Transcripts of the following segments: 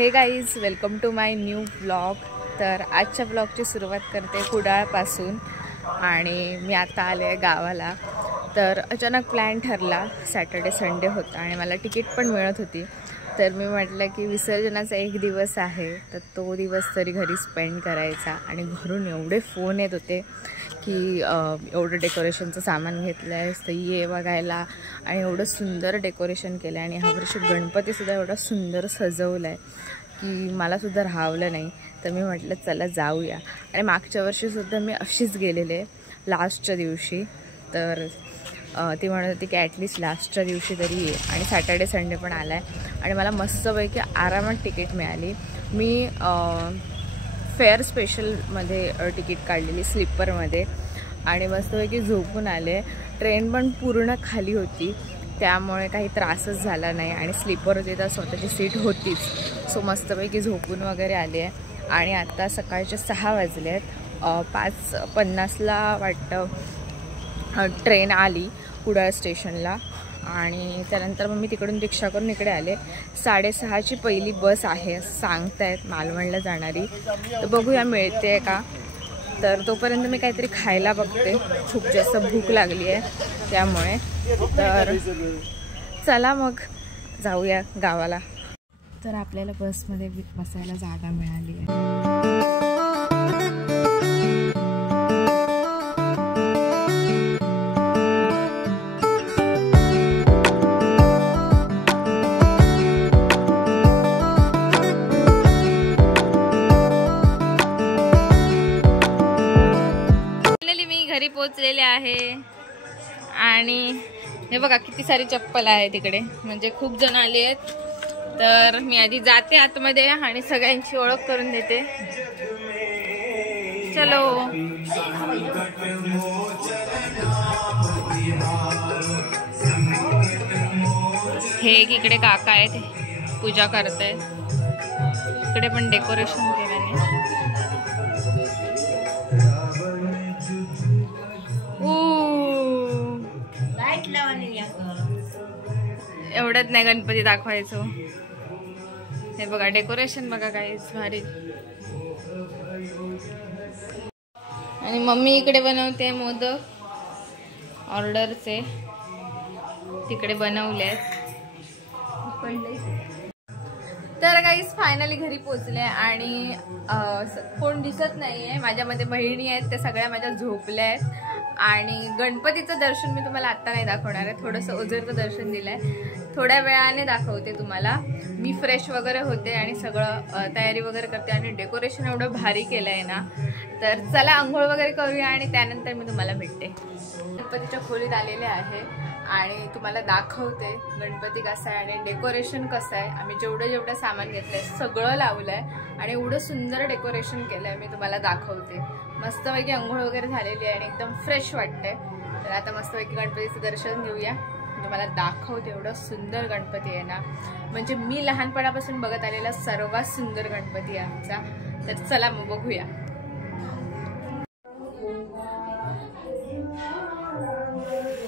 हे guys, welcome to my new blog. तर आजच्या ब्लॉगची सुरुवात करते कुडाळपासून आणि मी आता आले आहे गावाला। तर अचानक प्लॅन ठरला, सॅटर्डे संडे होता आणि मला तिकीट पण मिळत होती। तर मी म्हटलं की विसर्जनाचा एक दिवस आहे तर तो दिवस तरी घरी स्पेंड करायचा। आणि घरून एवढे फोन येत होते की एवढं डेकोरेशनचं सामान घेतलं आहे तर ये बघायला, आणि एवढं सुंदर डेकोरेशन केलं आहे। आणि ह्यावर्षी गणपतीसुद्धा एवढा सुंदर सजवला आहे की मलासुद्धा राहावलं नाही। तर मी म्हटलं चला जाऊया। आणि मागच्या वर्षीसुद्धा मी अशीच गेलेले लास्टच्या दिवशी। तर ती म्हणत होती की ॲटलिस्ट लास्टच्या दिवशी तरी ये, आणि सॅटर्डे संडे पण आला आहे आणि मला मस्तपैकी आरामात तिकीट मिळाली। मी फेअर स्पेशलमध्ये तिकीट काढलेली, स्लीपरमध्ये, आणि मस्तपैकी झोपून आले। ट्रेन पण पूर्ण खाली होती त्यामुळे काही त्रासच झाला नाही, आणि स्लीपर होती तर स्वतःची सीट होतीच। सो मस्तपैकी झोपून वगैरे आले आहे। आणि आता सकाळचे 6 वाजले आहेत। 5:50ला वाटतं ट्रेन आली कुडाळ स्टेशनला, आणि त्यानंतर मग मी तिकडून रिक्षा करून इकडे आले। 6:30ची पहिली बस आहे असं सांगतायत मालवणला जाणारी, तर बघूया मिळते का। तर तोपर्यंत मी काहीतरी खायला बघते, खूप जास्त भूक लागली आहे त्यामुळे। तर चला मग जाऊया गावाला। तर आपल्याला बसमध्ये बसायला जागा मिळाली आहे। घरी पोचलेले आहे आणि हे बघा किती सारी चप्पल आहे तिकडे, म्हणजे खूप जण आले आहेत। तर मी आधी जाते आतमध्ये आणि सगळ्यांची ओळख करून देते। चलो। हे इकडे काका आहेत, पूजा करतायत। इकडे पण डेकोरेशन केल्याने एवढंच नाही गणपती दाखवायचो। हे बघा डेकोरेशन बघा काहीच भारी। आणि मम्मी इकडे बनवते मोदक ऑर्डरचे, तिकडे बनवले। तर गाईस फायनली घरी पोचले आणि कोण दिसत नाहीये माझ्यामध्ये। बहिणी आहेत त्या सगळ्या माझ्या झोपल्या आहेत। आणि गणपतीचं दर्शन मी तुम्हाला आत्ता नाही दाखवणार आहे, थोडंसं ओझरचं दर्शन दिलं आहे, थोड्या वेळाने दाखवते तुम्हाला। मी फ्रेश वगैरे होते आणि सगळं तयारी वगैरे करते, आणि डेकोरेशन एवढं भारी केलं आहे ना। तर चला आंघोळ वगैरे करूया आणि त्यानंतर मी तुम्हाला भेटते। गणपतीच्या खोलीत आलेले आहे आणि तुम्हाला दाखवते गणपती कसा आहे आणि डेकोरेशन कसं आहे। आम्ही जेवढं सामान घेतलंय सगळं लावलंय आणि एवढं सुंदर डेकोरेशन केलंय, मी तुम्हाला दाखवते। मस्तपैकी अंघोळ वगैरे झालेली आहे आणि एकदम फ्रेश वाटतंय। तर आता मस्तपैकी गणपतीचं दर्शन घेऊया, तुम्हाला दाखवते। एवढं सुंदर गणपती आहे ना, म्हणजे मी लहानपणापासून बघत आलेला सर्वात सुंदर गणपती आहे आमचा। तर चला मग बघूया।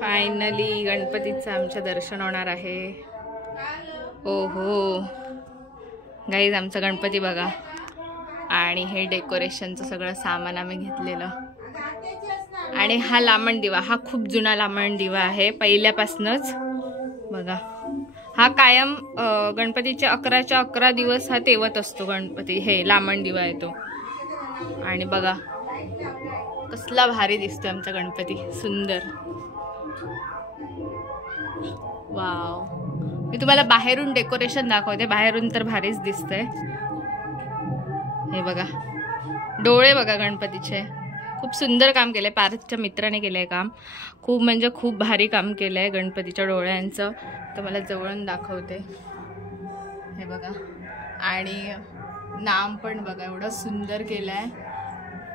फायनली गणपतीचं आमचं दर्शन होणार आहे। ओहो गाईज, आमचा गणपती बघा, आणि हे डेकोरेशनचं सगळं सामान आम्ही घेतलेलं। आणि हा लामण दिवा, हा खूप जुना लामण दिवा आहे पहिल्यापासूनच बघा। हा कायम गणपतीचे 11च्या 11 दिवस हा तेवत असतो गणपती, हे लामण दिवा आहे तो। आणि बघा कसला भारी दिसतोय आमचा गणपती, सुंदर। वाव, मी तुम्हाला बाहेरून डेकोरेशन दाखवते, बाहेरून तर भारीच दिसतंय। हे बघा डोळे बघा गणपतीचे, खूप सुंदर काम केलंय, पार्थच्या मित्राने केलंय काम, खूप म्हणजे खूप भारी काम केलंय गणपतीच्या डोळ्यांचं। तर मला जवळून दाखवते, हे बघा। आणि नाम पण बघा एवढं सुंदर केलंय,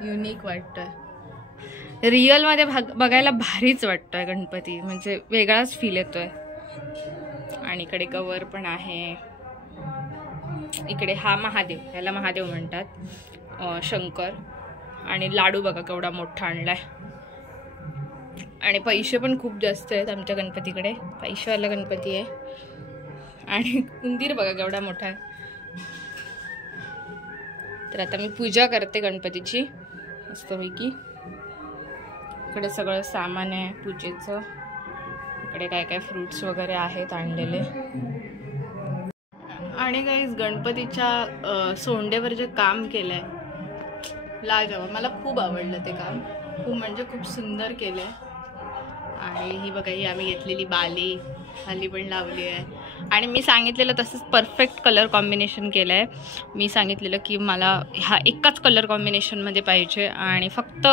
युनिक वाटतंय। रिअलमध्ये बघायला भारीच वाटतोय गणपती, म्हणजे वेगळाच फील येतोय। आणि इकडे कवर पण आहे, इकडे हा महादेव, ह्याला महादेव म्हणतात, शंकर। आणि लाडू बघा केवढा मोठा आणलाय, आणि पैसे पण खूप जास्त आहेत आमच्या गणपतीकडे, पैसेवाला गणपती आहे। आणि उंदीर बघा केवढा मोठा आहे। तर आता मी पूजा करते गणपतीची मस्तपैकी. इकडे सगळं सामान आहे पूजेचं. इकडे काय काय फ्रूट्स वगैरे आहेत आणलेले. आणि गाईज गणपतीच्या सोंडेवर जे काम केलंय लाजवाब, मला खूप आवडलं ते काम. खूप म्हणजे खूप सुंदर केलंय. आणि ही बघा, ही आम्ही घेतलेली बाली खाली पण लावली आहे. आणि मी सांगितलेलं तसंच परफेक्ट कलर कॉम्बिनेशन केलं आहे. मी सांगितलेलं की मला ह्या एकाच कलर कॉम्बिनेशनमध्ये पाहिजे आणि फक्त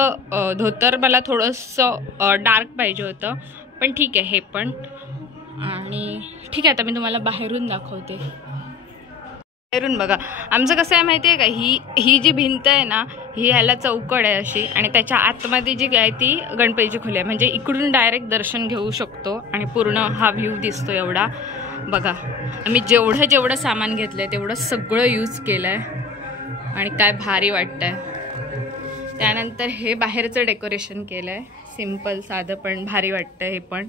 धोतर मला थोडंसं डार्क पाहिजे होतं, पण ठीक आहे हे पण. आणि ठीक आहे, आता मी तुम्हाला बाहेरून दाखवते. बाहेरून बघा आमचं कसं आहे माहिती आहे का, ही जी भिंत आहे ना, ही ह्याला चौकड आहे अशी, आणि त्याच्या आतमध्ये जी आहे ती गणपतीची खोली आहे. म्हणजे इकडून डायरेक्ट दर्शन घेऊ शकतो आणि पूर्ण हा व्ह्यू दिसतो एवढा. बघा आम्ही जेवढं सामान घेतलंय तेवढं सगळं यूज केलंय आणि काय भारी वाटतंय. त्यानंतर हे बाहेरचं डेकोरेशन केलंय, सिम्पल साधं पण भारी वाटतंय. हे पण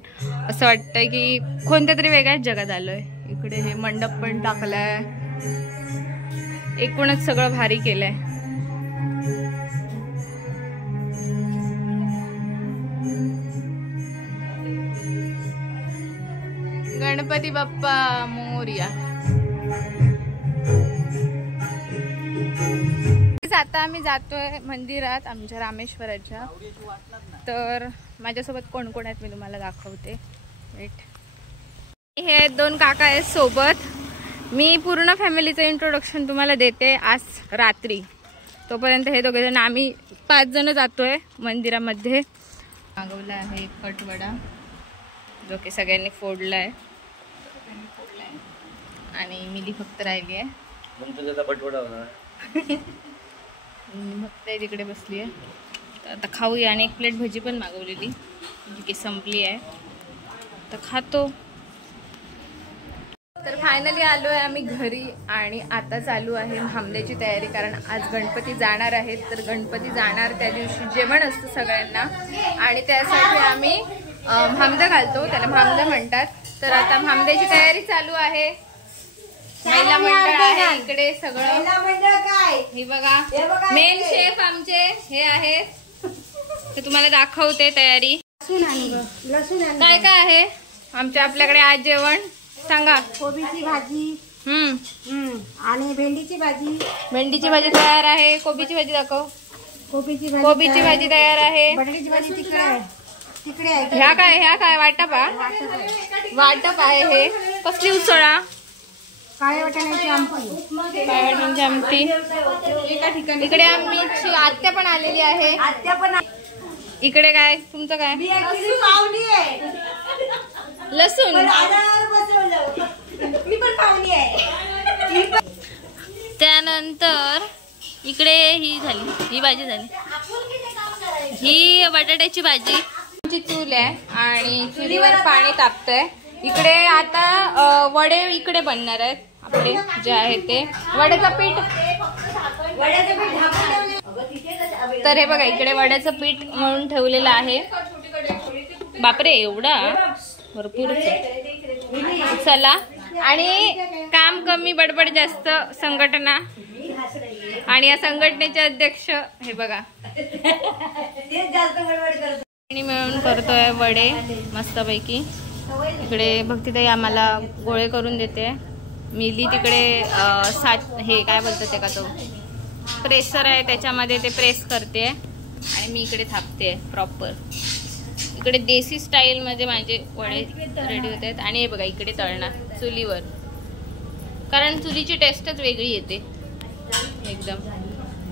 असं वाटतंय की कोणत्या तरी वेगळ्याच जगात आलोय. इकडे हे मंडप पण टाकलाय, एकूणच सगळं भारी केलंय. गणपती बाप्पा मोरया. आता आम्ही जातोय मंदिरात आमच्या रामेश्वराच्या. तर माझ्यासोबत कोण कोण आहेत मी तुम्हाला दाखवते. वेट, हे 2 काका आहेत सोबत. मी पूर्ण फॅमिलीचं इंट्रोडक्शन तुम्हाला देते आज रात्री. तोपर्यंत हे दोघे जण, आम्ही 5 जण जातोय मंदिरामध्ये. मागवला आहे कटवडा जो की सगळ्यांनी फोडलाय आणि मिली फक्त राहिली आहे. भक्त तिकडे बसली आहे. तर आता खाऊया. आणि 1 प्लेट भजी पण मागवलेली जी की संपली आहे, तर खातो. तर फायनली आलो आहे आम्ही घरी आणि आता चालू आहे भामद्याची तयारी. कारण आज गणपती जाणार आहेत, तर गणपती जाणार त्या दिवशी जेवण असतं सगळ्यांना आणि त्यासाठी आम्ही भामदा घालतो, त्याला भामदा म्हणतात. तर आता भामद्याची तयारी चालू आहे. महिला मंडळ आहे इकडे सगळं. हे बघा मेन शेफ आमचे हे आहेत, ते तुम्हाला दाखवते तयारी. काय काय आहे आमच्या आपल्याकडे आज जेवण सांगा. कोबीची भाजी आणि भेंडीची भाजी. भेंडीची भाजी तयार आहे. कोबीची भाजी दाखव. कोबीची भाजी तयार आहे. बटाट्याची भाजी तिकडे आहे, तिकडे आहे. ह्या काय वाटप आहे. हे कसली उसळा. काळ्या वाटाण्याची आमटी. काळ्या वाटाण्याची आमटी. एका ठिकाणी इकडे आमची आत्या पण आलेली आहे. आत्या पण. इकडे काय तुमचं काय. पाहुणी आहे. लसूण. मी पण पाहुणी आहे. त्यानंतर इकडे ही भाजी झाली. ही बटाट्याची भाजी. आमची चूल आहे आणि चुलीवर पाणी तापतंय. इकडे आता वडे इकडे बनणार आहेत आपले जे आहे ते वड्याचं पीठ. तर हे बघा इकडे वड्याचं पीठ मळून ठेवलेलं आहे. बापरे एवढा भरपूर. चला, आणि काम कमी बडबड जास्त संघटना. आणि या संघटनेचे अध्यक्ष हे बघा मिळून करतोय वडे मस्तपैकी. इकडे भक्तीताई आम्हाला गोळे करून देते. मिली तिकडे हे काय बोलतात ते का, तो प्रेसर आहे त्याच्यामध्ये ते प्रेस करते आणि मी इकडे थापते प्रॉपर. इकडे देसी स्टाईल मध्ये माझे वडे रेडी होत आहेत. आणि हे बघा इकडे तळणार चुलीवर, कारण चुलीची टेस्टच वेगळी येते एकदम.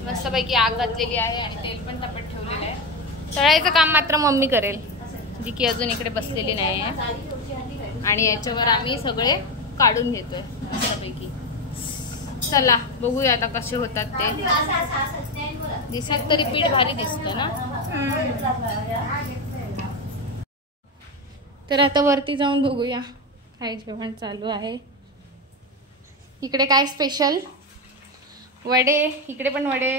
मस्तपैकी आग घातलेली आहे आणि तेल पण तापत ठेवलेलं आहे. तळायचं काम मात्र मम्मी करेल, जी की अजून इकडे बसलेली नाही आहे. आणि याच्यावर आम्ही सगळे काढून घेतोय मस्तपैकी. चला बघूया आता कसे होतात ते. दिसत तरी पीठ भारी दिसतं ना. तर आता वरती जाऊन बघूया काय जेवण चालू आहे. इकडे काय स्पेशल वडे. इकडे पण वडे.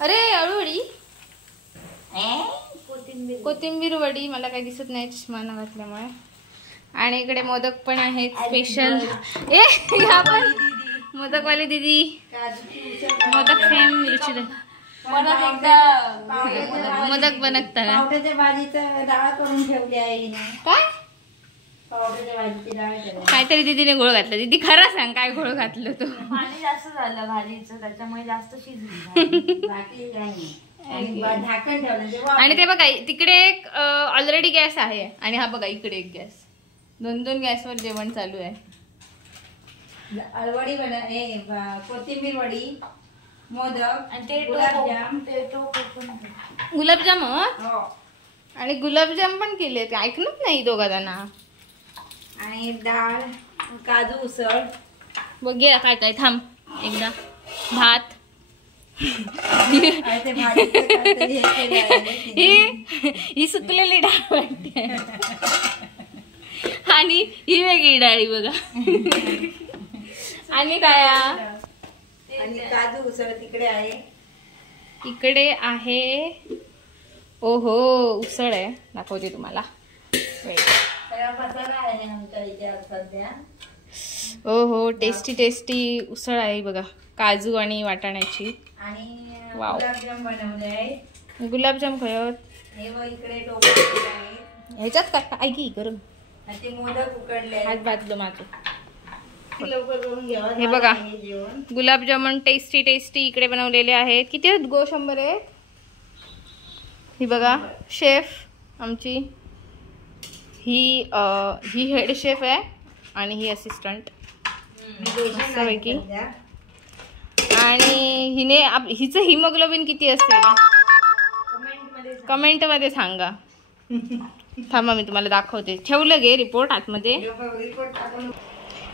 अरे अळूवडी, कोथिंबीर वडी. मला काही दिसत नाही चष्मा घातल्यामुळे. आणि इकडे मोदक पण आहेत स्पेशल. ह्या पण मोदक वाली दीदी, मोदक फेम रुचिर मोदक बनवताना पावट्याच्या भाजीचं डाळ करून ठेवली आहे काय पावट्याच्या भाजीची डाळ काहीतरी दीदीने गोळ घातला. दीदी खरं सांग काय गोळ घातलं तो? पाणी जास्त झालं भाजीचं त्याच्यामुळे जास्त शिजली बाकी नाही. झाकण ठेवलं आणि ते बघा तिकडे एक ऑलरेडी गॅस आहे आणि हा बघा इकडे एक गॅस. 2 गॅसवर जेवण चालू आहे. वडी कोथिंबीर वडी, मोदक आणि ते गुलाबजाम हो. आणि गुलाबजाम पण केले. ते ऐकलंच नाही दोघा जणांना. आणि डाळ, काजू उसळ. बघूया काय काय. थांब एकदा. भात ही सुकलेली डाळ वाटते आणि ही वेगळी डाळी बघा. आणि काय आणि काजू उसळ तिकडे आहे. इकडे आहे. ओहो उसळ आहे. दाखवते तुम्हाला. ओहो टेस्टी टेस्टी उसळ आहे बघा. काजू आणि वाटाण्याची. आणि वाव. गुलाबजाम बनवले आहे. गुलाबजाम खयत हे इकडे टोपले आहे. ह्याच्यात का ऐकी गरम. ते मोदक उकडले हात भाजलो माझं. लवकर करून घ्यावा. हे बघा जेवण गुलाबजामुन टेस्टी टेस्टी इकडे बनवलेले आहेत. किती आहेत गो? 100 आहेत. ही बघा शेफ आमची. ही हेड शेफ आहे आणि ही असिस्टंट मस्तपैकी. आणि हिचं हिमोग्लोबिन किती असेल कमेंट मध्ये सांगा. थांबा मी तुम्हाला दाखवते. ठेवलं गे रिपोर्ट आतमध्ये.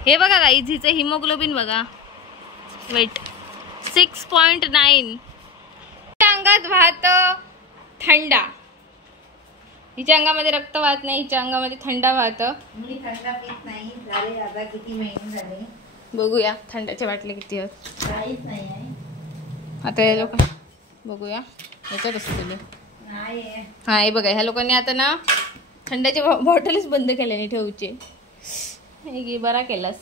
हे बघा गाईज हिचं हिमोग्लोबिन बघा. वेट 6.9. अंगात वाहत थंडा. हिच्या अंगामध्ये रक्त वाहत नाही. हिच्या अंगामध्ये थंडा वाहत. मी थंडा पीत नाही. झाले आता किती महिने झाले. बघूया थंडाचे बाटले किती आहेत. काहीच नाही आहे आता हे लोक बघूया याच्यात असतील. नाही. हा हे बघा ह्या लोकांनी आता ना थंडाचे बॉटलच बंद केल्याने ठेवचे. बरा केलास.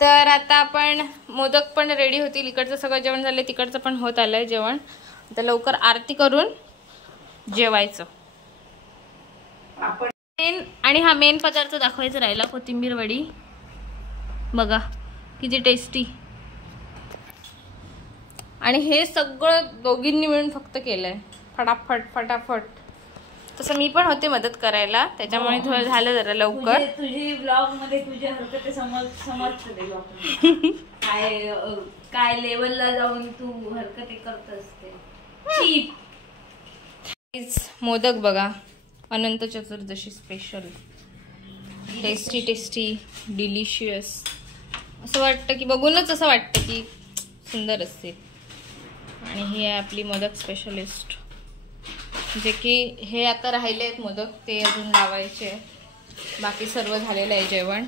तर आता आपण मोदक पण रेडी होतील. इकडचं सगळं जेवण झालं. तिकडचं पण होत आलंय जेवण. आता लवकर आरती करून जेवायचं. आणि हा मेन पदार्थ दाखवायचा राहिला. कोथिंबीर वडी बघा किती टेस्टी. आणि हे सगळं दोघींनी मिळून फक्त केलंय. फटाफट फटाफट. तसं मी पण होते मदत करायला. त्याच्यामुळे थोडं झालं जरा लवकर. तुझी ब्लॉग मध्ये तुझ्या हरकती समजते. काय लेवलला जाऊन तू हरकती करत असते. मोदक बघा Anant Chaturdashi special. Tasty tasty delicious. असं वाटतं की बघूनच असं वाटतं की सुंदर असते. आणि ही आहे आपली मोदक स्पेशलिस्ट. जे की हे आता राहिले आहेत मोदक ते अजून लावायचे. बाकी सर्व झालेलं आहे जेवण.